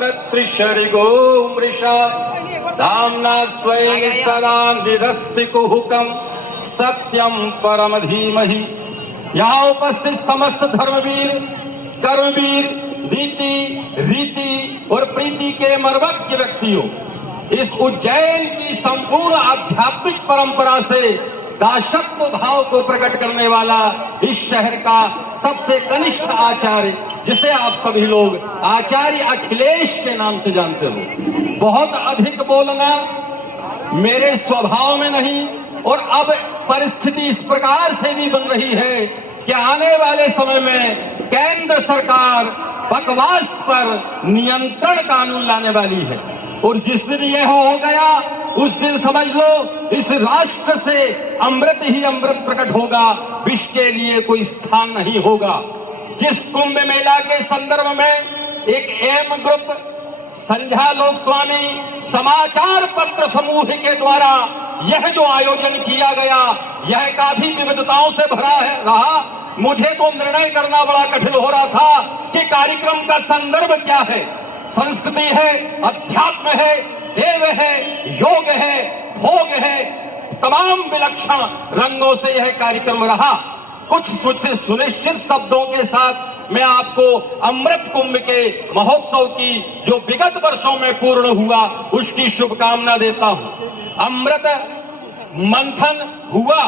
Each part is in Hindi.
तत्र त्रिशरिगो मृषा धाम्ना स्वेन सदा निरस्तिकुहुकम् सत्यम परम धीमहि। यहाँ उपस्थित समस्त धर्मवीर, कर्मवीर, नीति, रीति और प्रीति के मर्मज्ञ व्यक्तियों, इस उज्जैन की संपूर्ण आध्यात्मिक परंपरा से दासत्व भाव को प्रकट करने वाला इस शहर का सबसे कनिष्ठ आचार्य, जिसे आप सभी लोग आचार्य अखिलेश के नाम से जानते हो। बहुत अधिक बोलना मेरे स्वभाव में नहीं, और अब परिस्थिति इस प्रकार से भी बन रही है कि आने वाले समय में केंद्र सरकार बकवास पर नियंत्रण कानून लाने वाली है, और जिस दिन यह हो गया उस दिन समझ लो इस राष्ट्र से अमृत ही अमृत प्रकट होगा, विष के लिए कोई स्थान नहीं होगा। जिस कुंभ मेला के संदर्भ में एक एम ग्रुप संध्या लोक स्वामी समाचार पत्र समूह के द्वारा यह जो आयोजन किया गया, यह काफी विविधताओं से भरा रहा। मुझे तो निर्णय करना बड़ा कठिन हो रहा था कि कार्यक्रम का संदर्भ क्या है। संस्कृति है, अध्यात्म है, देव है, योग है, भोग है, तमाम विलक्षण रंगों से यह कार्यक्रम रहा। कुछ सुनिश्चित शब्दों के साथ मैं आपको अमृत कुंभ के महोत्सव की जो विगत वर्षों में पूर्ण हुआ उसकी शुभकामना देता हूं। अमृत मंथन हुआ,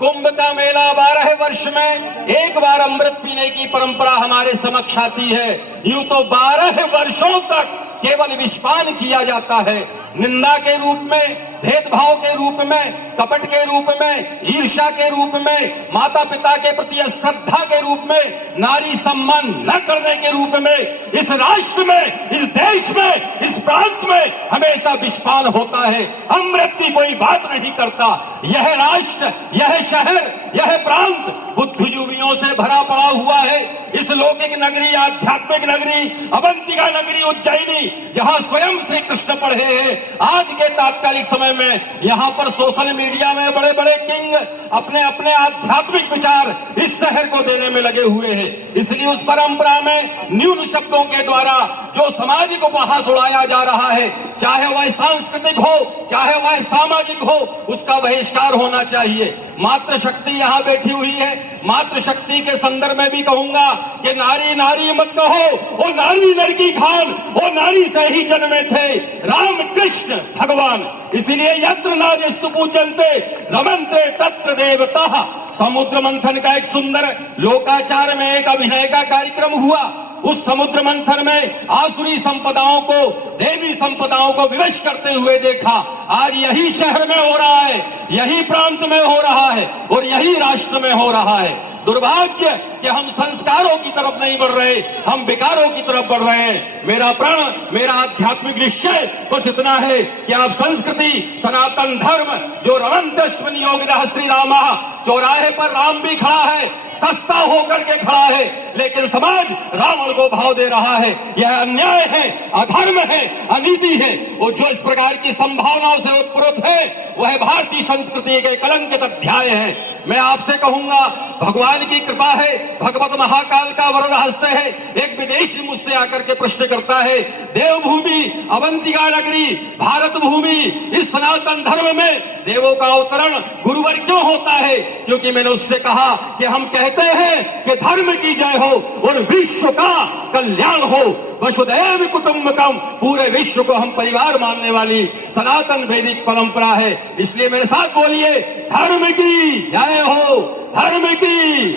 कुंभ का मेला 12 वर्ष में एक बार अमृत पीने की परंपरा हमारे समक्ष आती है। यूं तो 12 वर्षों तक केवल विषपान किया जाता है, निंदा के रूप में, भेदभाव के रूप में, कपट के रूप में, ईर्ष्या के रूप में, माता पिता के प्रति अश्रद्धा के रूप में, नारी सम्मान न करने के रूप में, इस राष्ट्र में, इस देश में, इस प्रांत में हमेशा विषपान होता है। अमृत की कोई बात नहीं करता। यह राष्ट्र, यह शहर, यह प्रांत बुद्धिजीवियों से भरा पड़ा हुआ है। इस लौकिक नगरी, आध्यात्मिक नगरी, अवंतिका नगरी उज्जैनी, जहां स्वयं श्री कृष्ण पढ़े हैं, आज के तात्कालिक समय में यहाँ पर सोशल मीडिया में बड़े बड़े किंग अपने अपने आध्यात्मिक विचार इस शहर को देने में लगे हुए हैं। इसलिए उस परंपरा में न्यून शब्दों के द्वारा जो सामाजिक उपहास उड़ाया जा रहा है, चाहे वह सांस्कृतिक हो, चाहे वह सामाजिक हो, उसका बहिष्कार होना चाहिए। मातृशक्ति यहाँ बैठी हुई है, मातृशक्ति के संदर्भ में भी कहूंगा कि नारी नारी मत कहो, ओ नारी नर की खान, ओ नारी से ही जन्मे थे राम कृष्ण भगवान। इसलिए यत्र नार्यस्तु पूज्यन्ते रमन्ते तत्र देवताः। समुद्र मंथन का एक सुंदर लोकाचार में एक अभिनय का कार्यक्रम हुआ। उस समुद्र मंथन में आसुरी संपदाओं को देवी संपदाओं को विवश करते हुए देखा। आज यही शहर में हो रहा है, यही प्रांत में हो रहा है और यही राष्ट्र में हो रहा है। दुर्भाग्य कि हम संस्कारों की तरफ नहीं बढ़ रहे, हम विकारों की तरफ बढ़ रहे हैं। मेरा प्रण, मेरा आध्यात्मिक निश्चय बस इतना है कि आप संस्कृति, सनातन धर्म जो रमन्तस्मिन् योगिनः श्री रामः, चौराहे पर राम भी खड़ा है, सस्ता होकर के खड़ा है, लेकिन समाज रावण को भाव दे रहा है। यह अन्याय है, अधर्म है, अनीति है। और जो इस प्रकार की संभावनाओं से उत्प्रोत है वह भारतीय संस्कृति के कलंकित अध्याय है। मैं आपसे कहूंगा, भगवान की कृपा है, भगवत महाकाल का वरद हस्त है। एक विदेशी मुझसे आकर के प्रश्न करता है, देवभूमि अवंतिका नगरी, भारत भूमि, इस सनातन धर्म में देवों का अवतरण गुरुवर क्यों होता है? क्योंकि मैंने उससे कहा कि हम कहते हैं कि धर्म की जय हो और विश्व का कल्याण हो। वसुधैव कुटुंबकम, पूरे विश्व को हम परिवार मानने वाली सनातन वैदिक परंपरा है। इसलिए मेरे साथ बोलिए, धर्म की जय हो, धर्म की,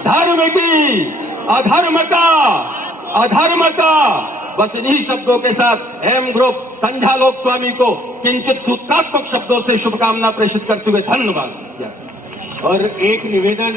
धर्म की, अधर्म का। बस इन्हीं शब्दों के साथ एम ग्रुप संध्या लोक स्वामी को किंचित सूत्रात्मक शब्दों से शुभकामना प्रेषित करते हुए धन्यवाद। और एक निवेदन